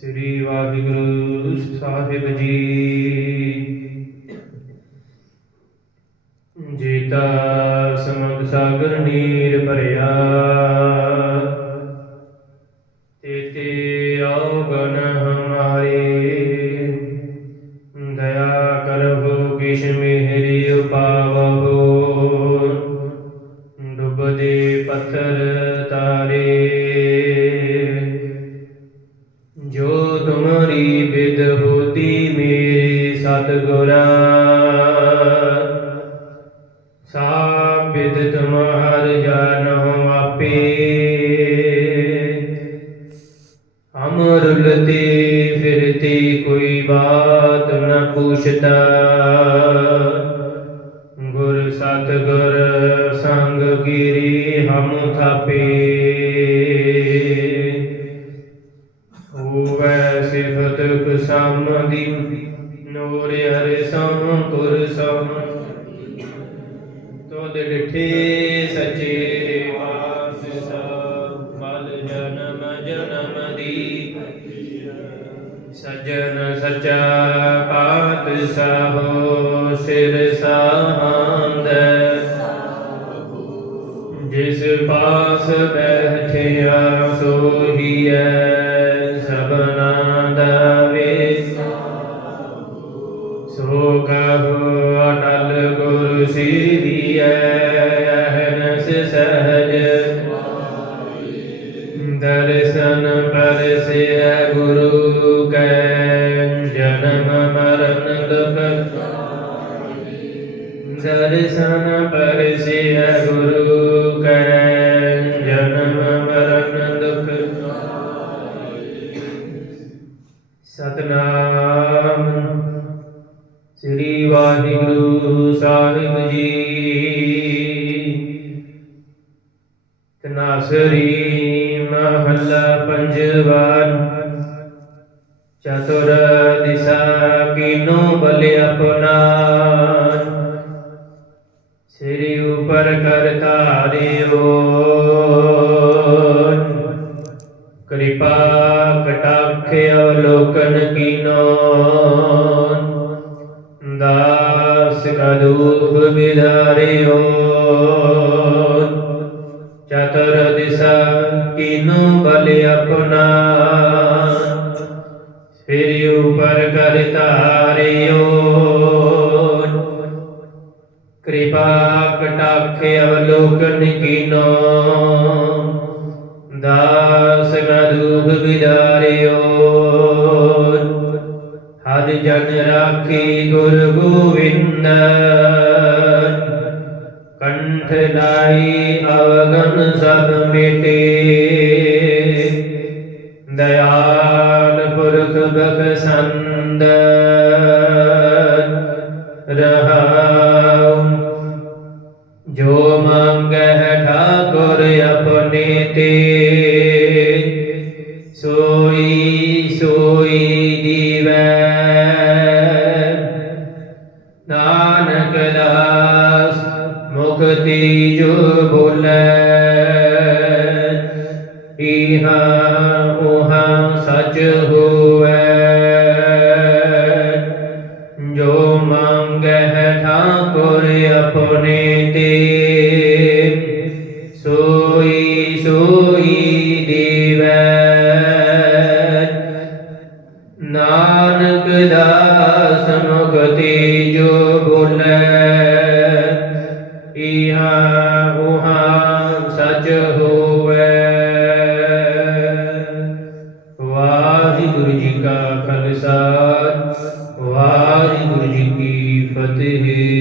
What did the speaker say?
ਸ੍ਰੀ ਵਾਹਿਗੁਰੂ ਸਾਹਿਬ ਜੀ। ਜੀਤਾ ਸਮੁੰਦ ਸਾਗਰ ਨੀਰ ਭਰਿਆ ਤੇਤੇ ਔਗਣ ਹਮਾਰੇ। ਦਇਆ ਕਰਹੁ ਕਿਛ ਮਿਹਰੀ ਉਪਾਵਹੁ ਡੁੱਬਦੇ ਪੱਥਰ ਹੋਤੀ ਮੇਰੇ ਸਤਿਗੁਰਾ ਸਾ ਬਿਦ ਤੁਮਹਰ ਆਪੇ। ਅਮਰੁਲਤੇ ਫਿਰਤੇ ਕੋਈ ਬਾਤ ਨਾ ਪੁੱਛਤਾ ਗੁਰ ਸਤਿਗੁਰ ਸੰਗ ਕੀਰੀ ਹਮ ਥਾਪੇ। ਸੰਪੁਰ ਸਮ ਡਿਠੇ ਸਚੇ ਪਾਤਸ਼ਾਹ ਮਲ ਜਨਮ ਜਨਮ ਦੀ। ਸਜਨ ਸਚਾ ਪਾਤ ਪਾਤਸ਼ਾਹ ਸਿਰ ਸਾਹੰਦ ਜਿਸ ਪਾਸ ਬੈਠਿਆ ਸੋਹੀਐ ਦਰਸ਼ਨ ਪਰਸਿਐ ਗੁਰੂ ਕੈ, ਜਨਮ ਮਰਨ ਦੁਖ ਸਤਨਾਮ ਸ੍ਰੀ ਵਾਹਿਗੁਰੂ ਸਾਹਿਬ ਜੀ। ਤਨਾਸਰੀ ਮਹੱਲਾ ਪੰਜਵਾ, ਚਤੁਰ ਦਿਸ਼ਾ ਕੀਨੋ ਬਲ ਆਪਣਾ ਉਪਰ ਕਰ ਧਾਰਿਓ। ਕਿਰਪਾ ਕਟਾਖ ਅਵਲੋਕਨ ਕੀਨੋ। ਦਾਸ ਕਾ ਦੁਖ ਵਿਦਾਰਿਓ ਚਤੁਰ ਦਿਸ਼ਾ ਕੀਨੋ ਬਲ ਆਪਣਾ। ਸ੍ਰੀ ਉਪਰ ਕਰ ਧਾਰਿਓ। ਕਿਰਪਾ ਕਟਾਖ ਅਵਲੋਕਨ ਕੀਨੋ ਦਾਸ ਕਾ ਵਿਦਾਰਿਓ। ਹਦ ਜਨ ਰਾਖੀ ਗੁਰ ਗੋਵਿੰਦ। ਕੰਠ ਲਾਈ ਅਵਗਨ ਸਭ ਮਿਟੇ। ਦਇਆਲ ਪੁਰਖ ਬਖਸੰਦ। ਠਾਕੁਰ ਆਪਣੇ ਤੇ ਸੋਈ ਸੋਈ ਦੀਵੈ ਨਾਨਕ ਦਾਸ ਮੁਕਤੀ ਜੋ ਬੋਲੇ, ਇਹਾ ਉਹਾ ਸਚ ਹੋਵੇ। ਜੋ ਮੰਗੈ ਠਾਕੁਰ ਆਪਣੇ ਤੇ ਸੋਈ ਸੋਈ ਦੇਵੈ ਨਾਨਕ ਦਾਸ ਮੁਕਤੀ ਜੋ ਬੋਲੇ ਇਹਾ ਉਹਾ ਸਚ ਹੋਵੇ ਵਾਹਿਗੁਰੂ ਜੀ ਕਾ ਖਾਲਸਾ ਵਾਹਿਗੁਰੂ ਜੀ ਕੀ ਫਤਿਹ